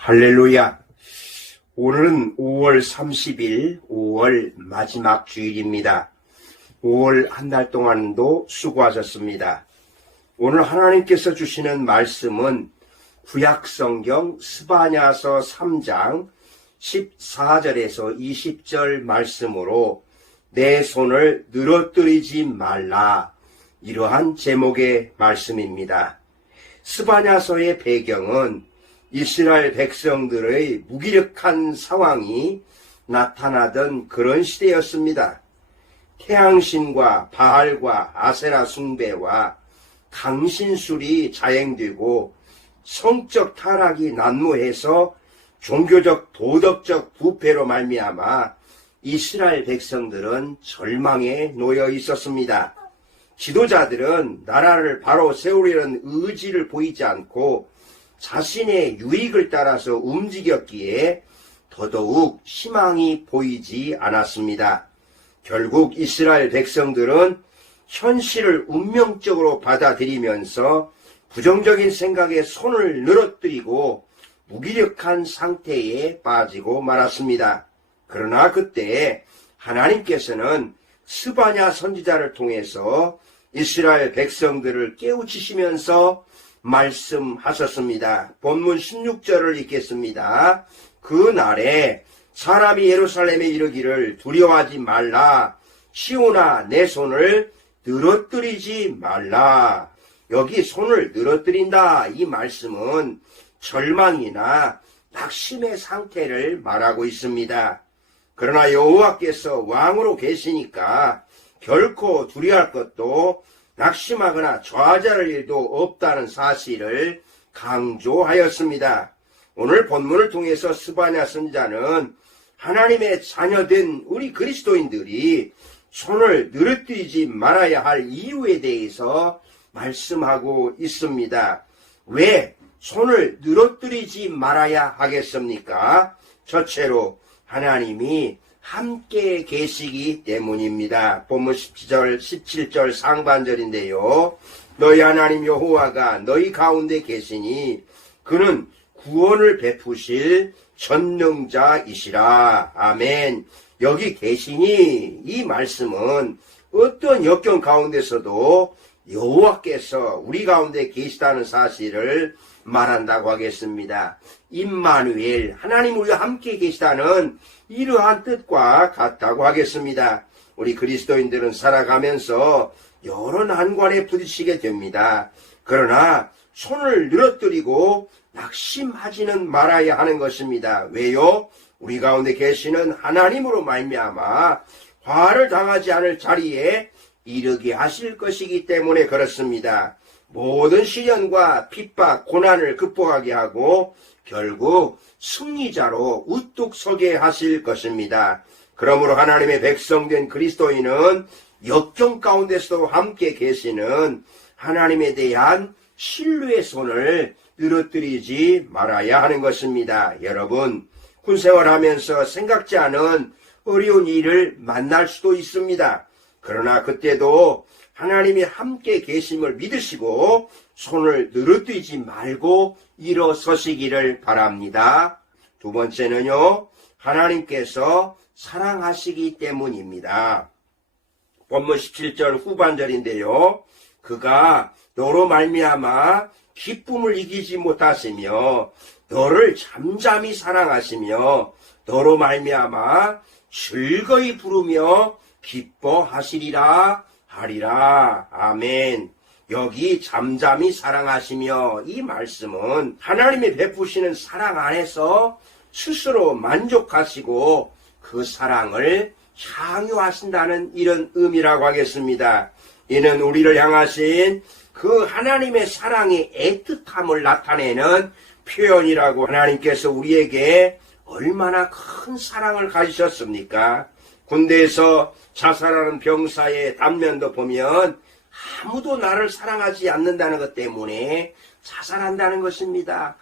할렐루야. 오늘은 5월 30일, 5월 마지막 주일입니다. 5월 한 달 동안도 수고하셨습니다. 오늘 하나님께서 주시는 말씀은 구약성경 스바냐서 3장 14절에서 20절 말씀으로 내 손을 늘어뜨리지 말라, 이러한 제목의 말씀입니다. 스바냐서의 배경은 이스라엘 백성들의 무기력한 상황이 나타나던 그런 시대였습니다. 태양신과 바알과 아세라 숭배와 강신술이 자행되고 성적 타락이 난무해서 종교적 도덕적 부패로 말미암아 이스라엘 백성들은 절망에 놓여 있었습니다. 지도자들은 나라를 바로 세우려는 의지를 보이지 않고 자신의 유익을 따라서 움직였기에 더더욱 희망이 보이지 않았습니다. 결국 이스라엘 백성들은 현실을 운명적으로 받아들이면서 부정적인 생각에 손을 늘어뜨리고 무기력한 상태에 빠지고 말았습니다. 그러나 그때 하나님께서는 스바냐 선지자를 통해서 이스라엘 백성들을 깨우치시면서 말씀하셨습니다. 본문 16절을 읽겠습니다. 그 날에 사람이 예루살렘에 이르기를 두려워하지 말라, 시온아 내 손을 늘어뜨리지 말라. 여기 손을 늘어뜨린다, 이 말씀은 절망이나 낙심의 상태를 말하고 있습니다. 그러나 여호와께서 왕으로 계시니까 결코 두려워할 것도 낙심하거나 좌절할 일도 없다는 사실을 강조하였습니다. 오늘 본문을 통해서 스바냐 선지자는 하나님의 자녀된 우리 그리스도인들이 손을 늘어뜨리지 말아야 할 이유에 대해서 말씀하고 있습니다. 왜 손을 늘어뜨리지 말아야 하겠습니까? 첫째로 하나님이 함께 계시기 때문입니다. 본문 17절 상반절인데요. 너희 하나님 여호와가 너희 가운데 계시니 그는 구원을 베푸실 전능자이시라. 아멘. 여기 계시니, 이 말씀은 어떤 역경 가운데서도 여호와께서 우리 가운데 계시다는 사실을 말한다고 하겠습니다. 임마누엘, 하나님 우리와 함께 계시다는 이러한 뜻과 같다고 하겠습니다. 우리 그리스도인들은 살아가면서 여러 난관에 부딪히게 됩니다. 그러나 손을 늘어뜨리고 낙심하지는 말아야 하는 것입니다. 왜요? 우리 가운데 계시는 하나님으로 말미암아 화를 당하지 않을 자리에 이르게 하실 것이기 때문에 그렇습니다. 모든 시련과 핍박, 고난을 극복하게 하고 결국 승리자로 우뚝 서게 하실 것입니다. 그러므로 하나님의 백성된 그리스도인은 역경 가운데서도 함께 계시는 하나님에 대한 신뢰의 손을 늘어뜨리지 말아야 하는 것입니다. 여러분, 군생활하면서 생각지 않은 어려운 일을 만날 수도 있습니다. 그러나 그때도 하나님이 함께 계심을 믿으시고 손을 늘어뜨리지 말고 일어서시기를 바랍니다. 두 번째는요, 하나님께서 사랑하시기 때문입니다. 본문 17절 후반절인데요. 그가 너로 말미암아 기쁨을 이기지 못하시며 너를 잠잠히 사랑하시며 너로 말미암아 즐거이 부르며 기뻐하시리라 하리라. 아멘. 여기 잠잠히 사랑하시며, 이 말씀은 하나님이 베푸시는 사랑 안에서 스스로 만족하시고 그 사랑을 향유하신다는 이런 의미라고 하겠습니다. 이는 우리를 향하신 그 하나님의 사랑의 애틋함을 나타내는 표현이라고, 하나님께서 우리에게 얼마나 큰 사랑을 가지셨습니까? 군대에서 자살하는 병사의 단면도 보면 아무도 나를 사랑하지 않는다는 것 때문에 자살한다는 것입니다.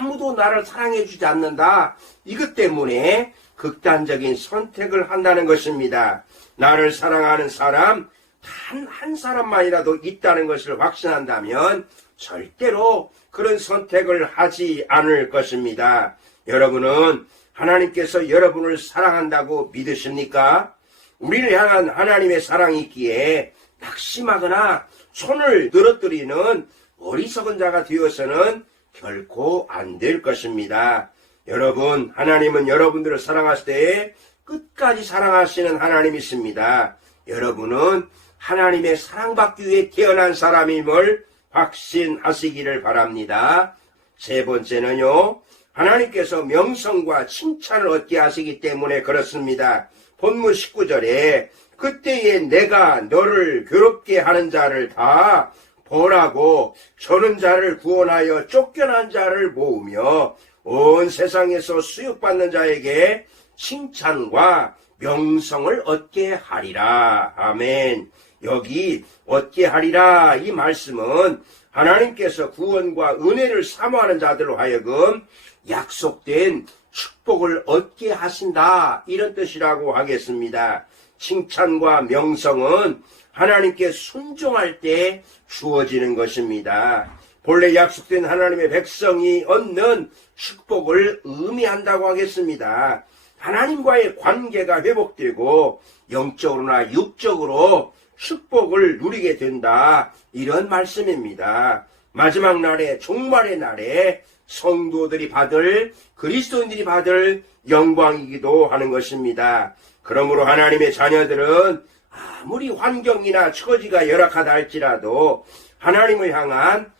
아무도 나를 사랑해 주지 않는다, 이것 때문에 극단적인 선택을 한다는 것입니다. 나를 사랑하는 사람 단 한 사람만이라도 있다는 것을 확신한다면 절대로 그런 선택을 하지 않을 것입니다. 여러분은 하나님께서 여러분을 사랑한다고 믿으십니까? 우리를 향한 하나님의 사랑이 있기에 낙심하거나 손을 늘어뜨리는 어리석은 자가 되어서는 결코 안 될 것입니다. 여러분, 하나님은 여러분들을 사랑하실 때에 끝까지 사랑하시는 하나님이십니다. 여러분은 하나님의 사랑받기 위해 태어난 사람임을 확신하시기를 바랍니다. 세 번째는요, 하나님께서 명성과 칭찬을 얻게 하시기 때문에 그렇습니다. 본문 19절에 그때에 내가 너를 괴롭게 하는 자를 다 벌하고 저는 자를 구원하여 쫓겨난 자를 모으며 온 세상에서 수육받는 자에게 칭찬과 명성을 얻게 하리라. 아멘. 여기 얻게 하리라 이 말씀은 하나님께서 구원과 은혜를 사모하는 자들로 하여금 약속된 축복을 얻게 하신다 이런 뜻이라고 하겠습니다. 칭찬과 명성은 하나님께 순종할 때 주어지는 것입니다. 본래 약속된 하나님의 백성이 얻는 축복을 의미한다고 하겠습니다. 하나님과의 관계가 회복되고 영적으로나 육적으로 축복을 누리게 된다 이런 말씀입니다. 마지막 날에 종말의 날에 성도들이 받을 그리스도인들이 받을 영광이기도 하는 것입니다. 그러므로 하나님의 자녀들은 아무리 환경이나 처지가 열악하다 할지라도 하나님을 향한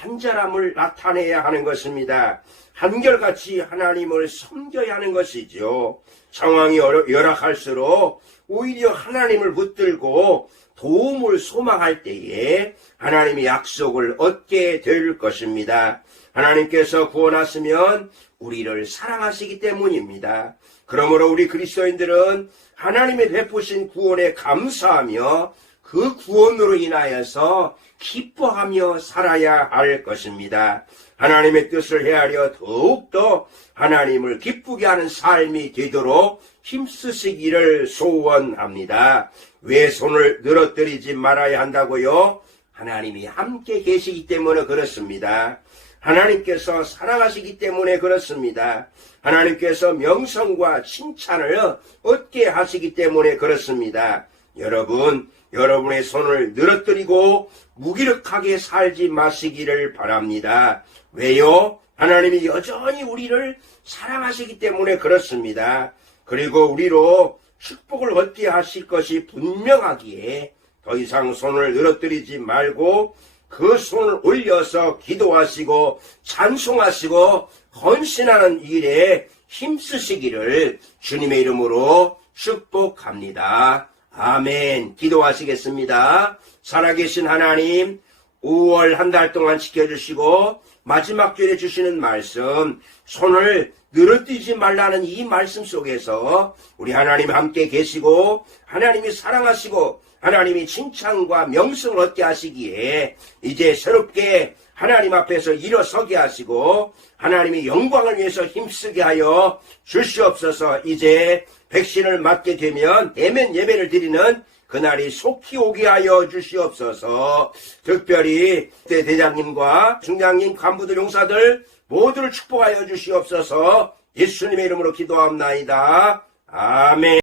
간절함을 나타내야 하는 것입니다. 한결같이 하나님을 섬겨야 하는 것이죠. 상황이 열악할수록 오히려 하나님을 붙들고 도움을 소망할 때에 하나님의 약속을 얻게 될 것입니다. 하나님께서 구원하시면 우리를 사랑하시기 때문입니다. 그러므로 우리 그리스도인들은 하나님의 베푸신 구원에 감사하며 그 구원으로 인하여서 기뻐하며 살아야 할 것입니다. 하나님의 뜻을 헤아려 더욱더 하나님을 기쁘게 하는 삶이 되도록 힘쓰시기를 소원합니다. 왜 손을 늘어뜨리지 말아야 한다고요? 하나님이 함께 계시기 때문에 그렇습니다. 하나님께서 사랑하시기 때문에 그렇습니다. 하나님께서 명성과 칭찬을 얻게 하시기 때문에 그렇습니다. 여러분, 여러분의 손을 늘어뜨리고 무기력하게 살지 마시기를 바랍니다. 왜요? 하나님이 여전히 우리를 사랑하시기 때문에 그렇습니다. 그리고 우리로 축복을 얻게 하실 것이 분명하기에 더 이상 손을 늘어뜨리지 말고 그 손을 올려서 기도하시고 찬송하시고 헌신하는 일에 힘쓰시기를 주님의 이름으로 축복합니다. 아멘. 기도하시겠습니다. 살아계신 하나님, 5월 한 달 동안 지켜주시고 마지막 주일에 주시는 말씀, 손을 늘어뜨리지 말라는 이 말씀 속에서 우리 하나님 함께 계시고 하나님이 사랑하시고 하나님이 칭찬과 명성을 얻게 하시기에 이제 새롭게 하나님 앞에서 일어서게 하시고 하나님의 영광을 위해서 힘쓰게 하여 주시옵소서. 이제 백신을 맞게 되면 대면 예배를 드리는 그날이 속히 오게 하여 주시옵소서. 특별히 대장님과 중장님, 간부들, 용사들 모두를 축복하여 주시옵소서. 예수님의 이름으로 기도합나이다. 아멘.